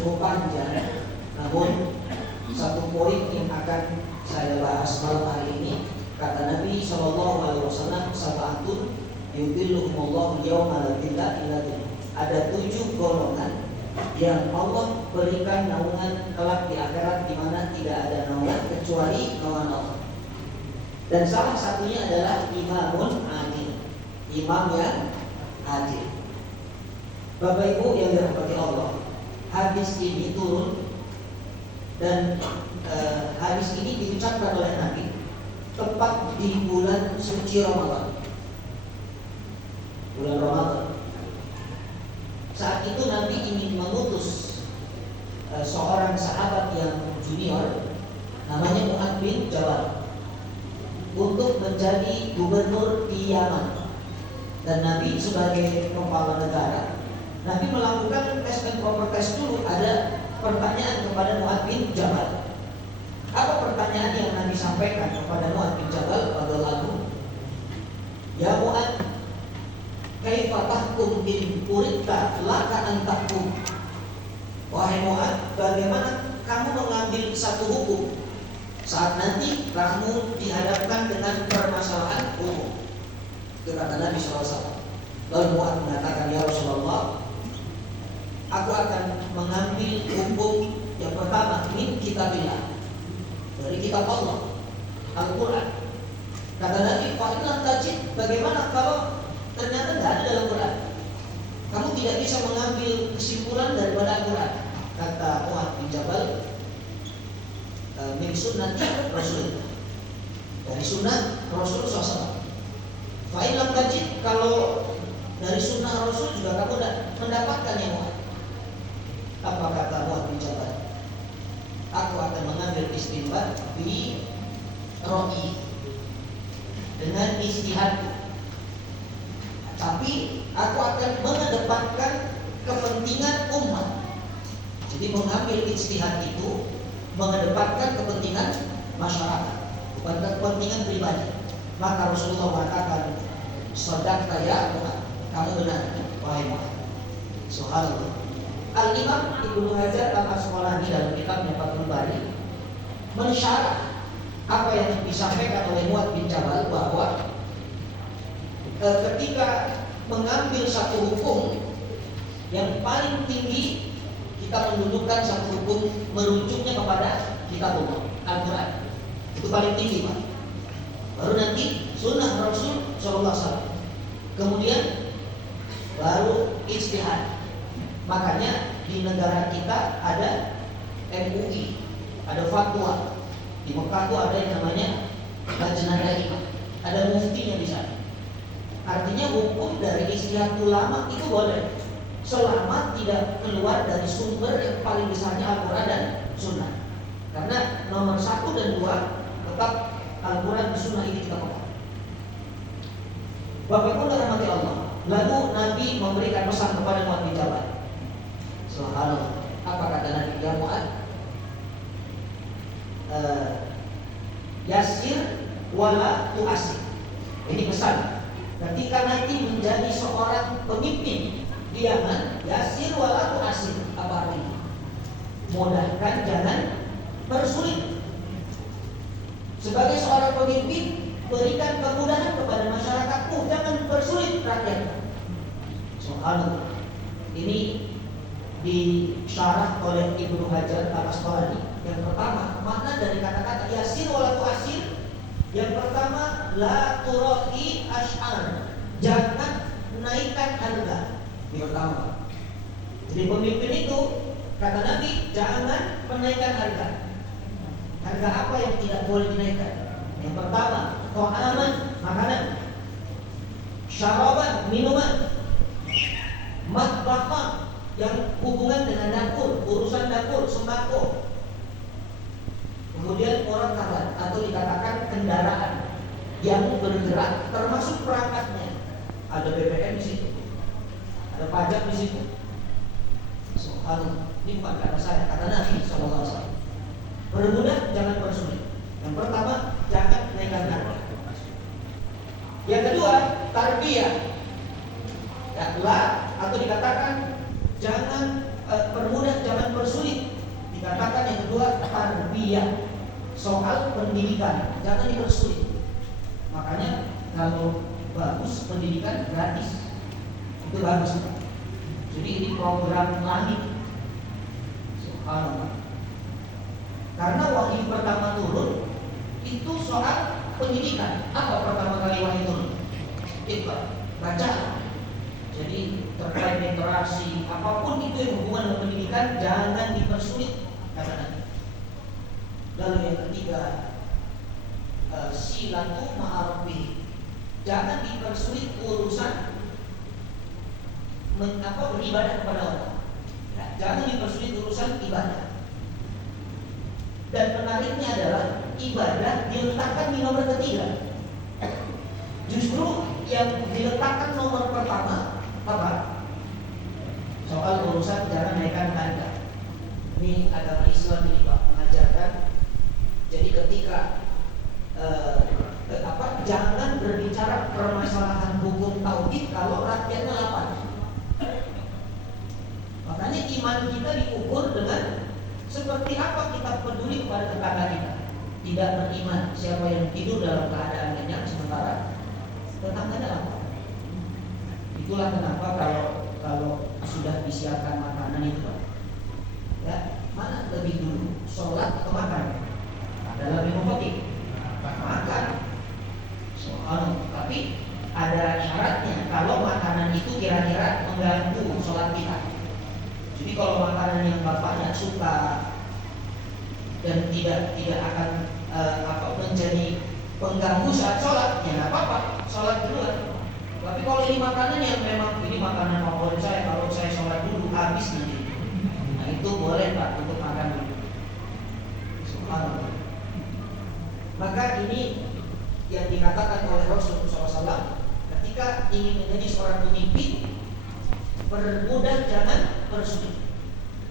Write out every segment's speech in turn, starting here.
cukup panjang, namun satu poin yang akan saya bahas malam hari ini, kata Nabi SAW, sab'atun yudhilluhumullahu yawma la dhilla illa dhilluh. Ada 7 golongan yang Allah berikan naungan kelak di akhirat, di mana tidak ada naungan kecuali naungan Allah. Dan salah satunya adalah imamun adil, imam yang adil. Bapak Ibu yang dirahmati Allah, hadis ini turun dan hadis ini diucapkan oleh Nabi tepat di bulan suci Ramadan. Bulan Ramadan. Saat itu Nabi ingin mengutus seorang sahabat yang junior, namanya Mu'adz bin Jabal, untuk menjadi gubernur di Yaman. Dan Nabi sebagai kepala negara, Nabi melakukan tes and proper test dulu. Ada pertanyaan kepada Mu'adz bin Jabal. Apa pertanyaan yang Nabi sampaikan kepada Mu'adz bin Jabal radhiyallahu anhu? Ya Mu'adz, kaifa tahkum in uridta laka an tahkum? Wahai Mu'adz, bagaimana kamu mengambil satu hukum saat nanti kamu dihadapkan dengan permasalahan hukum? Itu kata Nabi SAW. Lalu Mu'adz mengatakan, ya Rasulullah, aku akan mengambil hukum yang pertama min kitabillah, dari kitab Allah, Al-Quran. Kata Nabi, fa'inam tajid, bagaimana kalau ternyata tidak ada dalam Quran? Kamu tidak bisa mengambil kesimpulan daripada Al-Quran. Kata Mu'adz bin Jabal, min sunnati Rasulullah, dari sunnah Rasul SAW. Fa'inam tajid, kalau dari sunnah Rasul juga kamu tidak mendapatkan yang Mu'adz. Apa kata Mu'adz bin Jabal? Aku akan mengambil istinbat di ro'i, dengan istihad. Tapi aku akan mengedepankan kepentingan umat. Jadi mengambil istihad itu mengedepankan kepentingan masyarakat, bukan kepentingan pribadi. Maka Rasulullah mengatakan, shadaqta ya Mu'adz, kamu benar wahai Mu'adz. Subhanallah. Al-Imam Ibnu Hajar Al-Asqalani dalam kitabnya Fathul Bari mensyarah apa yang disampaikan oleh Mu'adz bin Jabal, bahwa ketika mengambil satu hukum yang paling tinggi, kita mendudukkan satu hukum merujuknya kepada kitabullah, Al-Quran. Itu paling tinggi, Pak. Baru nanti sunnah Rasul SAW. Kemudian baru ijtihad. Makanya di negara kita ada MUI, ada fatwa. Di Mekah itu ada yang namanya Lajnah Daimah, ada muftinya di sana. Artinya hukum dari ijtihad ulama itu boleh, selama tidak keluar dari sumber yang paling besarnya Al-Quran dan Sunnah. Karena nomor 1 dan 2 tetap Al-Quran dan Sunnah ini kita pegang. Bapak Ibu rahmati Allah. Lalu Nabi memberikan pesan kepada Mu'adz bin Jabal. Subhanallah. Apa kata Nabi? Ya Mu'adz, yasir wala tu'asir. Ini pesan. Ketika nanti menjadi seorang pemimpin di Yaman, yasir wala tu'asir. Apa artinya? Mudahkan, jangan persulit. Sebagai seorang pemimpin, berikan kemudahan kepada masyarakatmu, jangan persulit rakyat. Subhanallah. Ini disyarah oleh Ibnu Hajar Al-Asqalani. Yang pertama, makna dari kata-kata yasir wala tu'asir. Yang pertama, la turaqi ash'ar, jangan naikkan harga. Yang pertama. Jadi pemimpin itu, kata Nabi, jangan menaikkan harga. Harga apa yang tidak boleh dinaikkan? Yang pertama, ta'aman, makanan, syaraban, minuman, matbakha, yang hubungan dengan dapur, urusan dapur, sembako. Kemudian orang kawan atau dikatakan kendaraan yang bergerak, termasuk perangkatnya. Ada BPM di situ, ada pajak di situ. Subhanallah. Ini bukan kata saya, kata Nabi SAW. Bermudah, jangan persulit. Yang pertama, jangan naikkan harga. Yang kedua, tarbiyah. Ya, atau dikatakan jangan permudah, jangan persulit. tarbiyah, soal pendidikan, jangan dipersulit. Makanya kalau bagus pendidikan gratis, itu bagus. Jadi ini program langit. Subhanallah. Karena wahyu pertama turun itu soal pendidikan. Apa pertama kali wahyu turun? Iqra, baca. Jadi terkait literasi, apapun itu yang hubungan dengan pendidikan jangan dipersulit, kata Nabi. Lalu yang ketiga, silatu ma'arfi, jangan dipersulit urusan beribadah kepada Allah. Ya, jangan dipersulit urusan ibadah. Dan menariknya adalah ibadah diletakkan di nomor ketiga. Justru yang diletakkan nomor pertama apa? Soal urusan jangan naikkan harga. Ini agama Islam ini Pak mengajarkan. Jadi ketika jangan berbicara permasalahan hukum tauhid kalau rakyatnya lapar. Makanya iman kita diukur dengan seperti apa kita peduli kepada tetangga kita. Tidak beriman siapa yang tidur dalam keadaan kenyang sementara tetangganya lapar. Itulah kenapa kalau sudah disiapkan makanan itu, ya mana lebih dulu, sholat atau makan? Adalah lebih mempenting makan. Tapi ada syaratnya. Kalau makanan itu kira-kira mengganggu sholat kita. Jadi kalau makanan yang bapaknya suka dan tidak akan menjadi pengganggu saat sholat, ya nggak apa-apa, sholat duluan. Tapi kalau ini makanan yang memang ini makanan favorit saya, kalau saya sholat dulu habis nanti. Nah itu boleh Pak untuk makan dulu. Subhanallah. Maka ini yang dikatakan oleh Rasulullah SAW ketika ingin menjadi seorang pemimpin, permudah jangan persulit.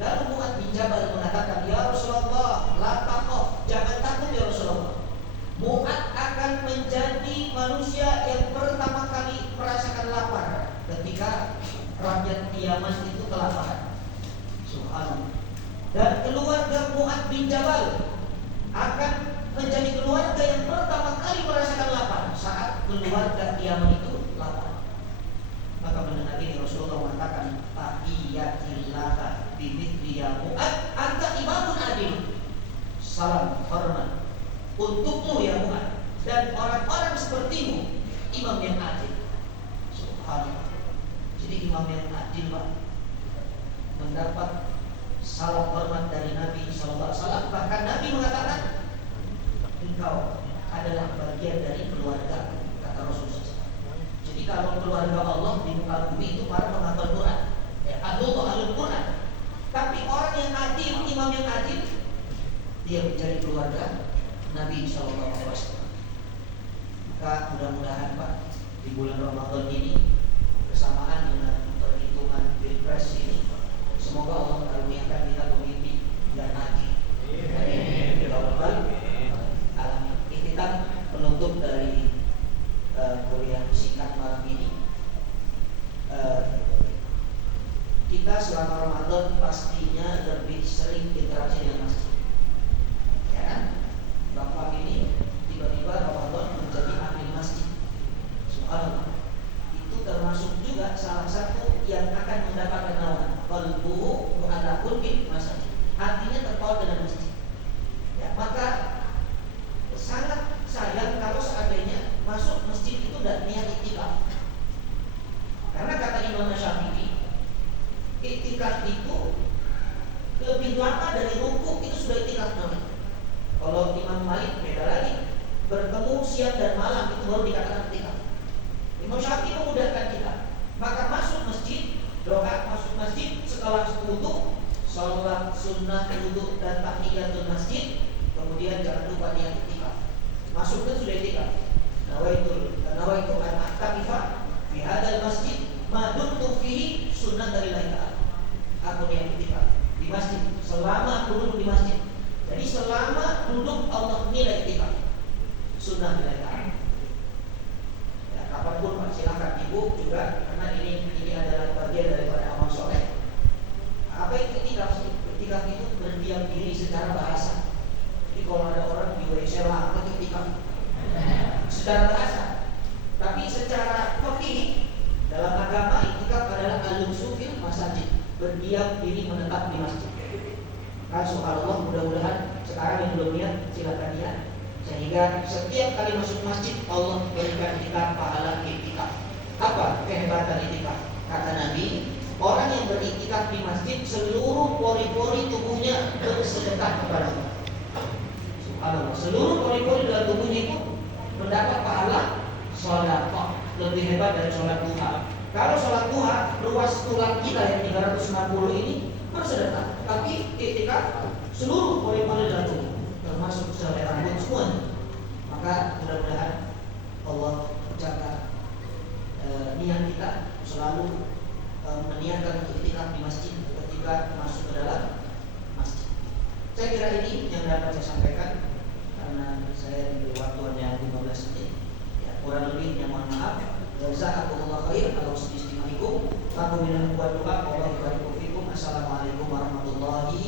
Lalu Mu'adz bin Jabal mengatakan, ya Rasulullah, la taqaf, jangan takut ya Rasulullah. Mu'adz akan menjadi manusia yang pertama kali merasakan lapar ketika rakyat Yaman itu kelaparan. Subhanallah. Dan keluarga Mu'adz bin Jabal akan menjadi keluarga yang pertama kali merasakan lapar saat keluarga Yaman itu lapar. Maka mendengar ini Rasulullah mengatakan, tahiyatillah bimithli ya Mu'adz, anta imamun adil. Salam hormat untukmu ya Mu'adz dan orang-orang sepertimu, imam yang adil. Subhanallah. Jadi imam yang adil Pak mendapat salam hormat dari Nabi SAW. Bahkan Nabi mengatakan, engkau adalah bagian dari keluarga, kata Rasulullah SAW. Jadi kalau keluarga Allah di muka bumi itu para penghafal Quran, ahlul Quran. Tapi orang yang adil, imam yang adil, dia menjadi keluarga Nabi SAW. Maka mudah-mudahan Pak di bulan Ramadan ini bersamaan dengan perhitungan pilpres ini, semoga Allah karuniakan kita pemimpin yang adil. Amin. Alamin. Kita penutup dari kuliah singkat malam ini. Kita selama Ramadan pastinya lebih sering interaksi dengan masjid. Ya kan? Bapak ini tiba-tiba Ramadan menjadi ahli masjid. Subhanallah. Itu termasuk juga salah satu yang akan mendapatkan naungan. Qalbuhu mu'allaqun bil masjid. Hatinya terpaut dengan masjid. Ya, maka sangat sayang kalau seandainya masuk masjid itu dan niat iktikaf. Karena kata Imam Syafi'i, iktikaf itu lebih lama dari rukuk itu sudah iktikaf namanya. Kalau Imam Malik beda lagi, bertemu siang dan malam itu baru dikatakan iktikaf. Imam Syafi'i memudahkan kita. Maka masuk masjid, doa masuk masjid setelah wudu, salat sunnah wudu dan tahiyatul masjid, kemudian jangan lupa niat iktikaf. Masuk itu sudah iktikaf. Nawaitu an a'takifa fi hadzal masjid ma dumtu fihi sunnah dari lain. Aku niat iktikaf di masjid selama aku duduk di masjid. Jadi selama duduk Allah nilai iktikaf. Sunnah dari lain. Ya, kapanpun Pak silakan Ibu juga, karena ini adalah bagian daripada amal soleh. Apa itu iktikaf? Iktikaf itu berdiam diri secara bahasa. sewa iktikaf secara bahasa. Tapi secara fikih dalam agama iktikaf adalah al-lubsu fil masajid, berdiam diri menetap di masjid. Kan subhanallah, mudah-mudahan sekarang yang belum niat silakan niat. Sehingga setiap kali masuk masjid Allah berikan kita pahala iktikaf. Apa kehebatan iktikaf? Kata Nabi, orang yang beriktikaf di masjid seluruh pori-pori tubuhnya bersedekah kepada Allah. Subhanallah, seluruh pori-pori dalam tubuhnya itu mendapat pahala sedekah, lebih hebat dari sholat duha. Kalau sholat duha, ruas tulang kita yang 360 ini bersedekah, tapi iktikaf seluruh pori-pori dalam tubuh, termasuk selai rambut semuanya. Maka mudah-mudahan Allah jaga niat kita selalu meniatkan untuk iktikaf di masjid ketika masuk ke dalam masjid. Saya kira ini yang dapat saya sampaikan karena saya diberi waktu hanya 15 menit. Ya, kurang lebihnya mohon maaf. Jazakumullah khair ala husni istima'ikum. Aku minal quwwati wa la ilaha illa billah. Assalamualaikum warahmatullahi